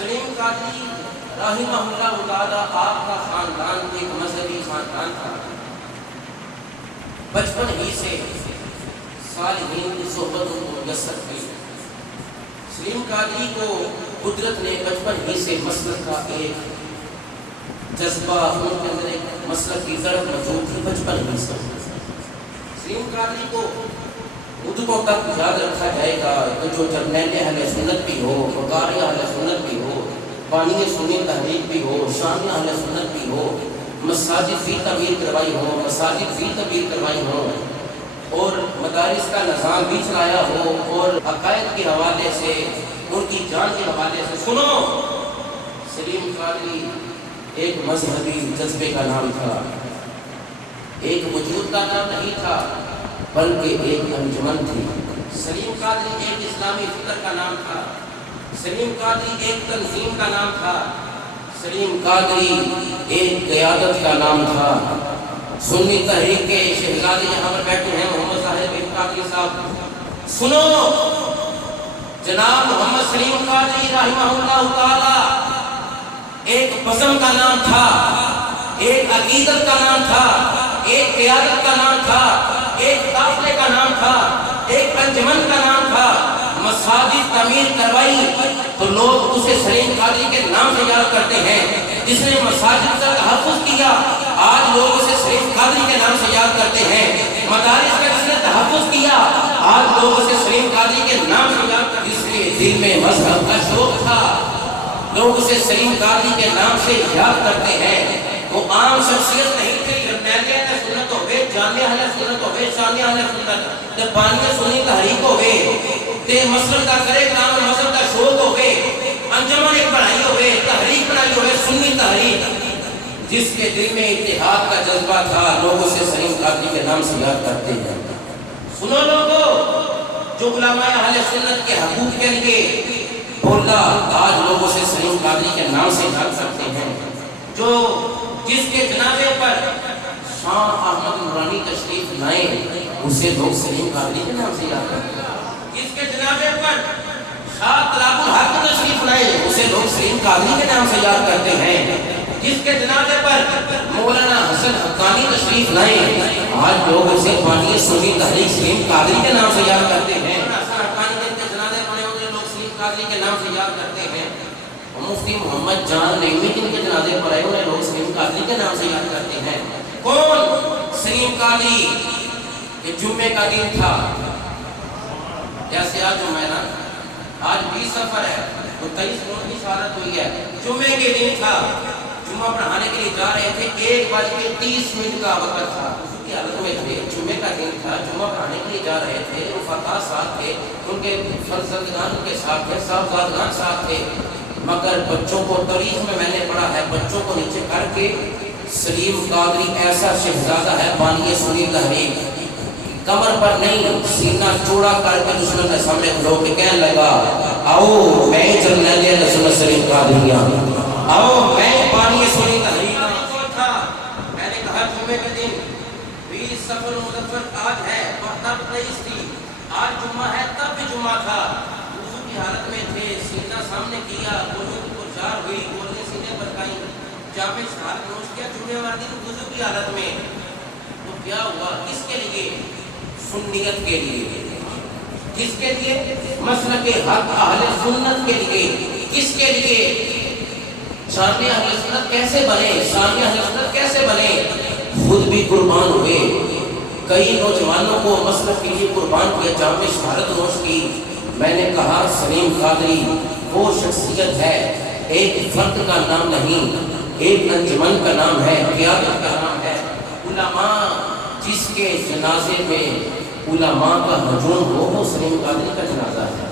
سلیم قادری رحمہ اللہ تعالیٰ آپ کا خاندان ایک مذہبی خاندان تھا. بچپن ہی سے صالحین کی صحبت ان کو میسر تھی. سلیم قادری کو قدرت نے بچپن ہی سے مسلک کا ایک جذبہ، ان کے اندر ایک مسلک کی ضرورت موجود تھی بچپن ہی سے. سلیم قادری کو مدتوں تک یاد رکھا جائے گا کہ جو جرنیل اہل سنت بھی ہو، وقار اہل سنت بھی ہو، بانی سنی تحریک بھی ہو، شامی اہل سنت بھی ہو، مساجد بھی تعمیر کروائی ہو، مساجد بھی تعمیر کروائی ہو، اور مدارس کا نظام بھی چلایا ہو، اور عقائد کے حوالے سے، ان کی جان کے حوالے سے. سنو، سلیم قادری ایک مذہبی جذبے کا نام تھا، ایک وجود کا نام نہیں تھا، بلکہ ایک انجمن تھی. سلیم قادری ایک اسلامی فکر کا نام تھا. سلیم قادری ایک تنظیم کا نام تھا. سلیم قادری ایک قیادت کا نام تھا. سنی تحریک کے شہزادے یہاں پر بیٹھے ہیں محمد صاحب بن قادری صاحب. سنو، جناب محمد سلیم قادری رحمہ اللہ تعالی ایک بزم کا نام تھا، ایک عقیدت کا نام تھا، ایک قیادت کا نام تھا، ایک قافلے کا نام تھا، ایک انجمن کا نام تھا. مساجد تعمیر کروائی تو لوگ اسے سلیم قادری کے نام سے یاد کرتے ہیں. جس نے مساجد کا تحفظ کیا، آج لوگ اسے سلیم قادری کے نام سے یاد کرتے ہیں. مدارس کا جس نے تحفظ کیا، آج لوگ اسے سلیم قادری کے نام سے یاد کرتے ہیں. اس لیے دل میں مذہب کا شوق تھا، لوگ اسے سلیم قادری کے نام سے یاد کرتے ہیں. وہ عام شخصیت نہیں تھی. جرنیل اہل سنت ہوئے، جامع اہل سنت ہوئے، شامی اہل سنت، جب بانی سنی تحریک ہوئے، تے مسلک کا کرے کام مذہب کا شوق ہوئے، انجمن ایک بنائی ہوئے، تحریک بنائی ہوئے، سنی تحریک، جس کے دل میں اتحاد کا جذبہ تھا، لوگ اسے سلیم قادری کے نام سے یاد کرتے ہیں. سنو لوگوں، جو علماء اہل سنت کے حقوق کے لیے بولا، آج لوگ اسے سلیم قادری کے نام سے یاد کرتے ہیں. جو جس کے جنازے پر شاہ احمد نورانی تشریف لائے، اسے لوگ سلیم قادری کے نام سے یاد کرتے ہیں. جس کے جنازے پر شاہ طلاب الحق تشریف لائے، اسے لوگ سلیم قادری کے نام سے یاد کرتے ہیں. جس کے جنازے پر مولانا حسن حقانی تشریف لائے، آج لوگ اسے بانی سنی تحریک سلیم قادری کے نام سے یاد کرتے ہیں. حسن حقانی کے جنازے پڑے ہوئے لوگ سلیم قادری کے نام سے یاد کرتے ہیں. مفتی محمد جان نعیمی جن کے جنازے پر آئے انہیں لوگ سلیم قادری کے نام سے یاد کرتے ہیں. کون؟ سلیم قادری. یہ جمعے کا دن تھا، جیسے آج جمعہ نا، آج 20 سفر ہے تو 23 جون کی شہادت ہوئی ہے. جمعے کے دن تھا، جمعہ پڑھانے کے لیے جا رہے تھے، 1:30 کا وقت تھا، اس کی حالت میں تھے. جمعے کا دن تھا، جمعہ پڑھانے کے لیے جا رہے تھے. رفقا ساتھ تھے، ان کے فرزندگان کے ساتھ تھے، صاحبزادگان ساتھ تھے. مگر بچوں کو تاریخ میں نے پڑھا ہے، بچوں کو نیچے کر کے سلیم قادری ایسا شہزادہ ہے بانی سنی تحریک، کمر پر نہیں سینہ چوڑا کر کے دشمن کے سامنے کھڑو کے کہنے لگا، آؤ میں جرنیل اہل سنت سلیم قادری ہوں، آؤ میں بانی سنی تحریک. میں نے کہا جمعے کے دن 20 سفر مظفر آج ہے، اور تب 23 تھی. آج جمعہ ہے، تب بھی جمعہ تھا. وضو کی حالت میں تھے، سینہ سامنے کیا، وضو کو جار ہوئی، گولیں سینے پر گئیں، جامع شہادت نوش کیا جمعے والے دن وضو کی حالت میں. تو کیا ہوا؟ کس کے لیے؟ سنیت کے لیے. کس کے لیے؟ مسلک حق اہل سنت کے لیے. کس کے لیے؟ شامی اہل سنت کیسے بنے؟ شامی اہل سنت کیسے بنے؟ خود بھی قربان ہوئے، کئی نوجوانوں کو مسلک کے لیے قربان کیا، جامع شہادت نوش کی. میں نے کہا سلیم قادری وہ شخصیت ہے، ایک فرد کا نام نہیں، ایک انجمن کا نام ہے، قیادت کا نام ہے. علماء جس کے جنازے میں علماء کا ہجوم ہو، وہ سلیم قادری کا جنازہ ہے.